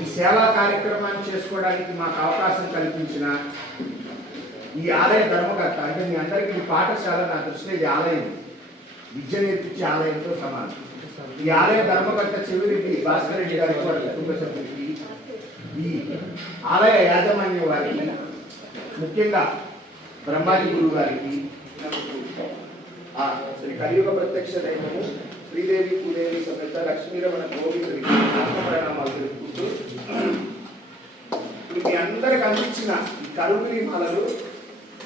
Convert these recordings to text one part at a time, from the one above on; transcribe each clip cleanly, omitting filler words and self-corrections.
ఈ సేవా కార్యక్రమాన్ని చేసుకోవడానికి మాకు అవకాశం కల్పించిన ఈ ఆలయ ధర్మకర్త అంటే మీ అందరికీ ఈ పాఠశాల నా దృష్టిలో ఇది ఆలయం, విద్య నేర్పించే ఆలయంతో సమానం. ఈ ఆలయ ధర్మకర్త చెవిరెడ్డి భాస్కర్ రెడ్డి గారికి వారి కుటుంబ సభ్యులకి, ఈ ఆలయ యాజమాన్యం వారికి, ముఖ్యంగా బ్రహ్మాజీ గురువు గారికి, శ్రీ కలియుగ ప్రత్యక్ష దైవము శ్రీదేవి భూదేవి సమేత లక్ష్మీరమణ గోవిందుడికి ప్రణామాలు తెలుపుకుంటూ, మీ అందరికి అందించిన ఈ కరువుని మాలలు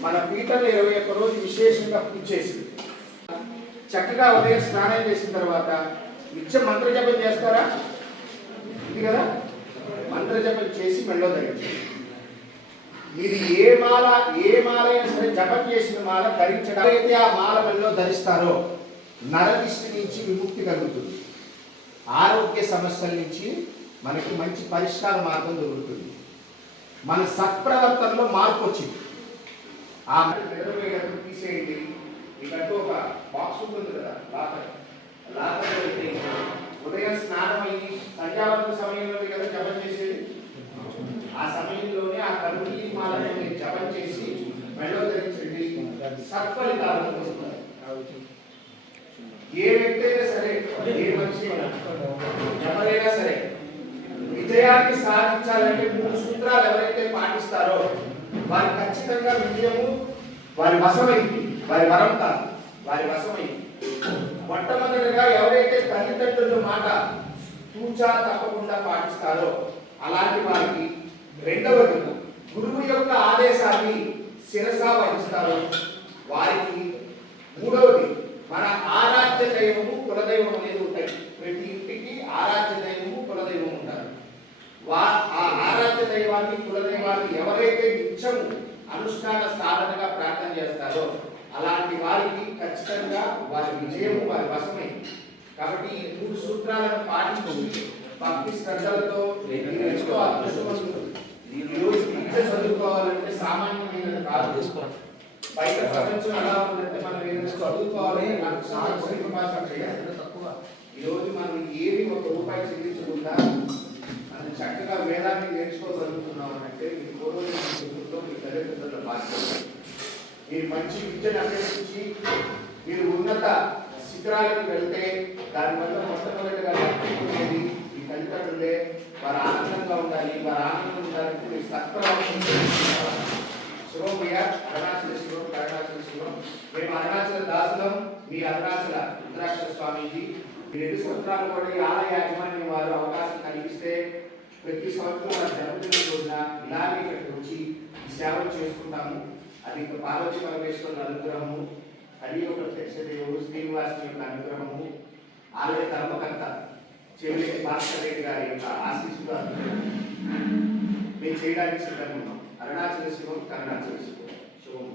మన పీఠలో 21 రోజు విశేషంగా పూజ చేసింది. చక్కగా ఉదయం స్నానం చేసిన తర్వాత నిత్యం మంత్రజపం చేస్తారా? ఇది కదా, మంత్రజపం చేసి మెళ్ళో ధరించారు. మీరు ఏ మాల అయినా సరే జపం చేసిన మాల ధరించడం అయితే ఆ మాల మెళ్ళో ధరిస్తారో నరదిష్టి నుంచి విముక్తి కలుగుతుంది, ఆరోగ్య సమస్యల నుంచి మనకి మంచి పరిష్కార మార్గం దొరుకుతుంది, మన సత్ప్రవర్తనలో మార్పు వచ్చింది. ఆ తీసేయండి. ఇకంటూ ఒక బాక్స్ ఉంటుంది కదా, లాకర్ ఉదయం స్నానం అయ్యి సంధ్యావంత సమయంలో కదా జపం చేసేది. ఆ సమయంలోనే ఆ కరుణీ మాలను మీరు జపం చేసి మెళ్ళో ధరించండి, సత్ఫలితాలు వస్తున్నాయి. ఏ వ్యక్తి అయినా సరే, ఏ మనిషి ఎవరైనా సరే విజయాన్ని సాధించాలంటే 3 సూత్రాలు ఎవరైతే పాటిస్తారో వారి ఖచ్చితంగా విజయము వారి వశమైంది, వారి వరం కాదు, వారి వశమైంది. మొట్టమొదటిగా ఎవరైతే తల్లిదండ్రుల మాట తూచా తప్పకుండా పాటిస్తారో అలాంటి వారికి, రెండవది గురువు యొక్క ఆదేశాన్ని శిరసా వహిస్తారో వారికి, మూడవది మన ఆరాధ్య దైవము కులదైవం అనేది ఉంటాయి. ప్రతి ఇంటికి ఆరాధ్య దైవము కులదైవం ఉంటారు. ఆ ఆరాధ్య దైవాన్ని కులదైవాన్ని ఎవరైతే నిత్యము అనుష్ఠాన సాధనగా ప్రార్థన చేస్తారో అలాంటి వారికి ఖచ్చితంగా వారి విజయము వారి వశమే. కాబట్టి ఈ 3 సూత్రాలను పాటించి భక్తి శ్రద్ధలతో ఎంతో అదృష్టవంతులు. ఈ రోజు విద్య చదువుకోవాలంటే సామాన్యమైనది కాదు. బయట ప్రపంచం ఎలా ఉందంటే మనం ఏదైనా చదువుకోవాలని నాకు చాలా తక్కువ. ఈరోజు మనం ఏమి 1 రూపాయి చెల్లించకుండా మనం చక్కగా వేదాన్ని నేర్చుకోగలుగుతున్నాం అంటే మీ పూర్వజులతో మీ తల్లిదండ్రుల బాధ్యత. మీరు మంచి విద్యను అభ్యసించి మీరు ఉన్నత శిఖరాలకు వెళ్తే దానివల్ల మొట్టమొదటిగా లభించేది మీ తల్లిదండ్రులే. వారు ఆనందంగా ఉండాలి, వారు ఆనందంగా ఉండాలంటే మీరు సత్ప్రవర్తన. శివమయ్య అరుణాచల శివం, కరుణాచల శివం. మేము అరుణాచల దాసులం, మీ అరుణాచల రుద్రాక్ష స్వామీజీ. మీరు 2 సంవత్సరాలు కూడా ఈ ఆలయ యాజమాన్యం వారు అవకాశం కలిగిస్తే ప్రతి సంవత్సరం మన జన్మదిన రోజున ఇలాగే ఇక్కడికి వచ్చి ఈ సేవలు చేసుకుంటాము. అది పార్వతీ పరమేశ్వరుల అనుగ్రహము, కలియుగ ప్రత్యక్ష దేవుడు శ్రీనివాసుని యొక్క అనుగ్రహము, ఆలయ ధర్మకర్త చెవిరెడ్డి భాస్కర్ రెడ్డి గారి యొక్క ఆశీస్సులు మేము చేయడానికి సిద్ధంగా ఉన్నాం. అవగాహన చేసుకోవాలి. శుభం.